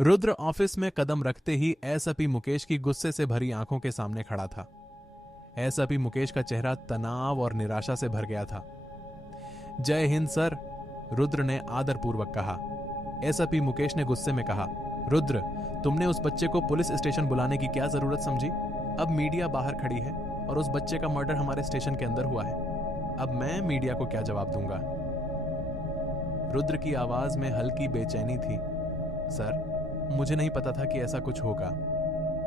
Rudra office में कदम रखते ही SP Mukesh की गुस्से से भरी आंखों के सामने खड़ा था। एसपी मुकेश का चेहरा तनाव और निराशा से भर गया था। जय हिंद सर, रुद्र ने आदरपूर्वक कहा। एसपी मुकेश ने गुस्से में कहा, रुद्र, तुमने उस बच्चे को पुलिस स्टेशन बुलाने की क्या जरूरत समझी? अब मीडिया बाहर खड़ी है और उस बच्चे का मर्डर हमारे स्टेशन के अंदर हुआ है। अब मैं मीडिया को क्या जवाब दूंगा? रुद्र की आवाज में हल्की बेचैनी थी। सर, मुझे नहीं पता था कि ऐसा कुछ होगा।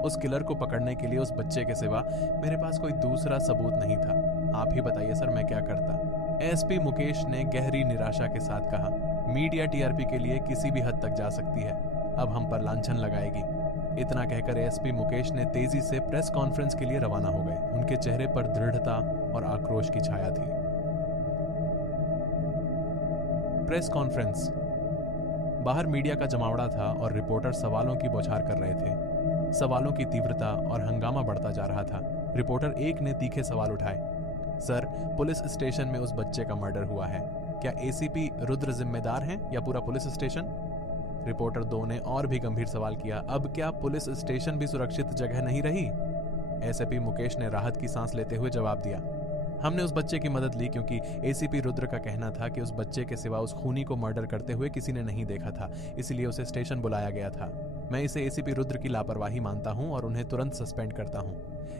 उस किलर को पकड़ने के लिए उस बच्चे के सिवा मेरे पास कोई दूसरा सबूत नहीं था। आप ही बताइए सर, मैं क्या करता? एसपी मुकेश ने गहरी निराशा के साथ कहा, मीडिया टीआरपी के लिए किसी भी हद तक जा सकती है, अब हम पर लांछन लगाएगी। इतना कहकर एसपी मुकेश ने तेजी से प्रेस कॉन्फ्रेंस के लिए रवाना हो गए। उनके चेहरे पर दृढ़ता और आक्रोश की छाया थी। Press conference. बाहर मीडिया का जमावड़ा था और रिपोर्टर सवालों की बौछार कर रहे थे। सवालों की तीव्रता और हंगामा बढ़ता जा रहा था। रिपोर्टर एक ने तीखे सवाल उठाए। सर, पुलिस स्टेशन में उस बच्चे का मर्डर हुआ है, क्या एसीपी रुद्र जिम्मेदार हैं या पूरा पुलिस स्टेशन? रिपोर्टर 2 ने और भी गंभीर सवाल किया, अब क्या पुलिस स्टेशन भी सुरक्षित जगह नहीं रही? एसपी मुकेश ने राहत की सांस लेते हुए जवाब दिया, हमने उस बच्चे की मदद ली क्योंकि एसीपी रुद्र का कहना था कि उस बच्चे के सिवा उस खूनी को मर्डर करते हुए किसी ने नहीं देखा था, इसलिए उसे स्टेशन बुलाया गया था। मैं इसे एसीपी रुद्र की लापरवाही मानता हूं और उन्हें तुरंत सस्पेंड करता हूं।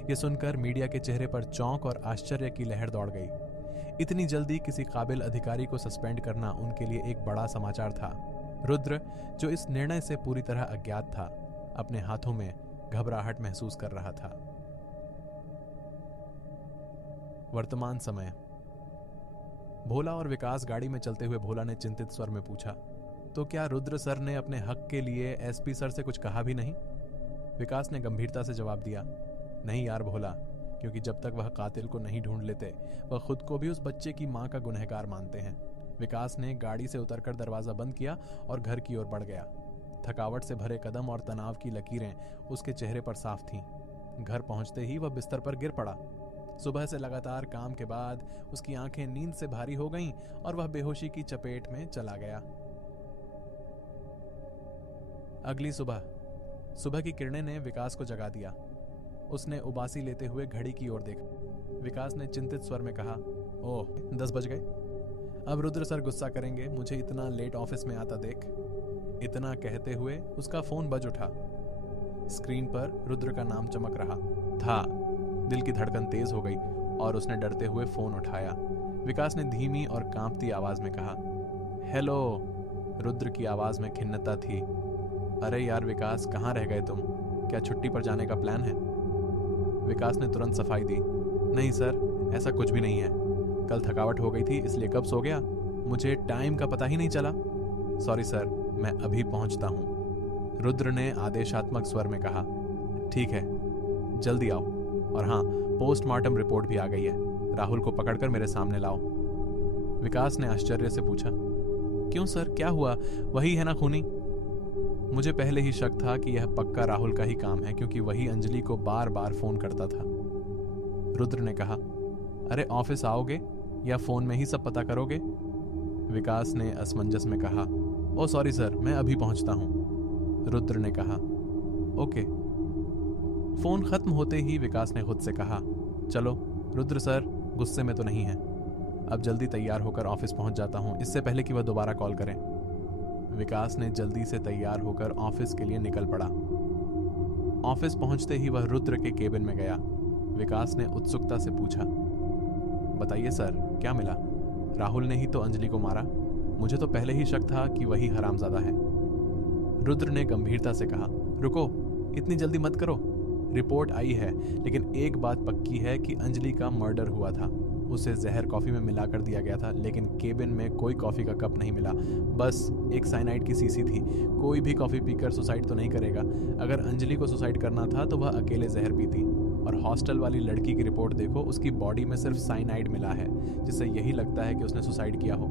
यह सुनकर मीडिया के चेहरे पर चौंक और आश्चर्य की लहर दौड़ गई। इतनी जल्दी किसी काबिल अधिकारी को सस्पेंड करना उनके लिए एक बड़ा समाचार था। रुद्र, जो इस निर्णय से पूरी तरह अज्ञात था, अपने हाथों में घबराहट महसूस कर रहा था। वर्तमान समय। भोला और विकास गाड़ी में चलते हुए भोला ने चिंतित स्वर में पूछा, तो क्या रुद्र सर ने अपने हक के लिए एसपी सर से कुछ कहा भी नहीं? विकास ने गंभीरता से जवाब दिया, नहीं यार भोला, क्योंकि जब तक वह कातिल को नहीं ढूंढ लेते वह खुद को भी उस बच्चे की मां का गुनहगार मानते हैं। विकास ने गाड़ी से उतरकर दरवाजा बंद किया और घर की ओर बढ़ गया। थकावट से भरे कदम और तनाव की लकीरें उसके चेहरे पर साफ थीं। घर पहुंचते ही वह बिस्तर पर गिर पड़ा। सुबह से लगातार काम के बाद उसकी आंखें नींद से भारी हो गईं और वह बेहोशी की चपेट में चला गया। अगली सुबह की किरणें ने विकास को जगा दिया। उसने उबासी लेते हुए घड़ी की ओर देखा। विकास ने चिंतित स्वर में कहा, ओह, 10 बज गए। अब रुद्र सर गुस्सा करेंगे, मुझे इतना लेट ऑफिस में आता देख। इतना कहते हुए उसका फोन बज उठा। स्क्रीन पर रुद्र का नाम चमक रहा था। दिल की धड़कन तेज हो गई और उसने डरते हुए फोन उठाया। विकास ने धीमी और कांपती आवाज में कहा, हेलो। रुद्र की आवाज में खिन्नता थी। अरे यार विकास, कहाँ रह गए तुम? क्या छुट्टी पर जाने का प्लान है? विकास ने तुरंत सफाई दी, नहीं सर, ऐसा कुछ भी नहीं है। कल थकावट हो गई थी इसलिए कब सो गया, मुझे टाइम का पता ही नहीं चला। सॉरी सर, मैं अभी पहुंचता हूं। रुद्र ने आदेशात्मक स्वर में कहा, ठीक है, जल्दी आओ। और हाँ, पोस्टमार्टम रिपोर्ट भी आ गई है, राहुल को पकड़कर मेरे सामने लाओ। विकास ने आश्चर्य से पूछा, क्यों सर, क्या हुआ? वही है ना खूनी? मुझे पहले ही शक था कि यह पक्का राहुल का ही काम है, क्योंकि वही अंजलि को बार बार फोन करता था। रुद्र ने कहा, अरे ऑफिस आओगे या फोन में ही सब पता करोगे? विकास ने असमंजस में कहा, ओ सॉरी सर, मैं अभी पहुंचता हूं। रुद्र ने कहा, ओके। फोन खत्म होते ही विकास ने खुद से कहा, चलो रुद्र सर गुस्से में तो नहीं है, अब जल्दी तैयार होकर ऑफिस पहुंच जाता हूं, इससे पहले कि वह दोबारा कॉल करें। विकास ने जल्दी से तैयार होकर ऑफिस के लिए निकल पड़ा। ऑफिस पहुंचते ही वह रुद्र के केबिन में गया। विकास ने उत्सुकता से पूछा, बताइए सर, क्या मिला? राहुल ने ही तो अंजलि को मारा। मुझे तो पहले ही शक था कि वही हरामजादा है। रुद्र ने गंभीरता से कहा, रुको, इतनी जल्दी मत करो। रिपोर्ट आई है, लेकिन एक बात पक्की है कि अंजलि का मर्डर हुआ था। उसे जहर कॉफी में मिलाकर दिया गया था, लेकिन केबिन में कोई कॉफी का कप नहीं मिला, बस एक साइनाइड की शीशी थी। कोई भी कॉफी पीकर सुसाइड तो नहीं करेगा। अगर अंजलि को सुसाइड करना था तो वह अकेले जहर पीती। और हॉस्टल वाली लड़की की रिपोर्ट देखो, उसकी बॉडी में सिर्फ साइनाइड मिला है, जिससे यही लगता है कि उसने सुसाइड किया हो।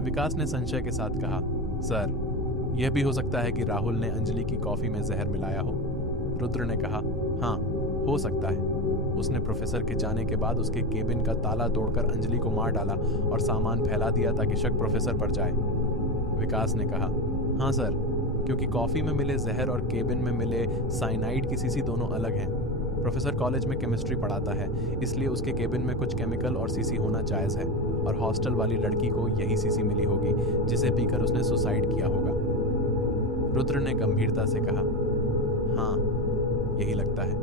विकास ने संशय के साथ कहा, सर, यह भी हो सकता है कि राहुल ने अंजलि की कॉफी में जहर मिलाया हो। रुद्र ने कहा, हाँ, हो सकता है। उसने प्रोफेसर के जाने के बाद उसके केबिन का ताला तोड़कर अंजलि को मार डाला और सामान फैला दिया ताकि शक प्रोफेसर पर जाए। विकास ने कहा, हाँ सर, क्योंकि कॉफ़ी में मिले जहर और केबिन में मिले साइनाइड की सीसी दोनों अलग हैं। प्रोफेसर कॉलेज में केमिस्ट्री पढ़ाता है, इसलिए उसके केबिन में कुछ केमिकल और सीसी होना जायज़ है, और हॉस्टल वाली लड़की को यही सीसी मिली होगी जिसे पीकर उसने सुसाइड किया होगा। रुद्र ने गंभीरता से कहा, हाँ यही लगता है।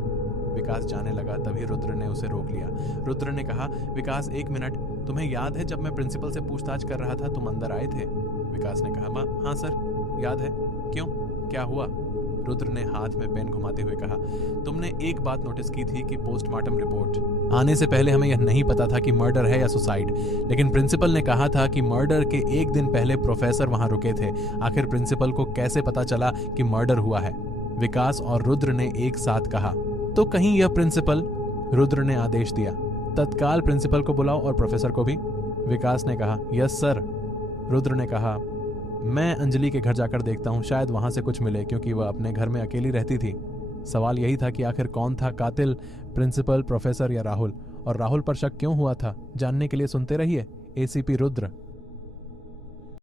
विकास जाने लगा, तभी रुद्र ने उसे रोक लिया। रुद्र ने कहा, विकास 1 मिनट, तुम्हें याद है जब मैं प्रिंसिपल से पूछताछ कर रहा था तुम अंदर आए थे? विकास ने कहा, हाँ सर याद है, क्यों, क्या हुआ? रुद्र ने हाथ में पेन घुमाते हुए कहा, तुमने एक बात नोटिस की थी कि पोस्टमार्टम रिपोर्ट आने से पहले हमें यह नहीं पता था कि मर्डर है या सुसाइड, लेकिन प्रिंसिपल ने कहा था कि मर्डर के 1 दिन पहले प्रोफेसर वहां रुके थे। आखिर प्रिंसिपल को कैसे पता चला कि मर्डर हुआ है? विकास और रुद्र ने एक साथ कहा, तो कहीं यह प्रिंसिपल? रुद्र ने आदेश दिया, तत्काल प्रिंसिपल को बुलाओ और प्रोफेसर को भी। विकास ने कहा, यस सर। रुद्र ने कहा, मैं अंजलि के घर जाकर देखता हूँ, शायद वहां से कुछ मिले, क्योंकि वह अपने घर में अकेली रहती थी। सवाल यही था कि आखिर कौन था कातिल, प्रिंसिपल, प्रोफेसर या राहुल? और राहुल पर शक क्यों हुआ था? जानने के लिए सुनते रहिए एसीपी रुद्र।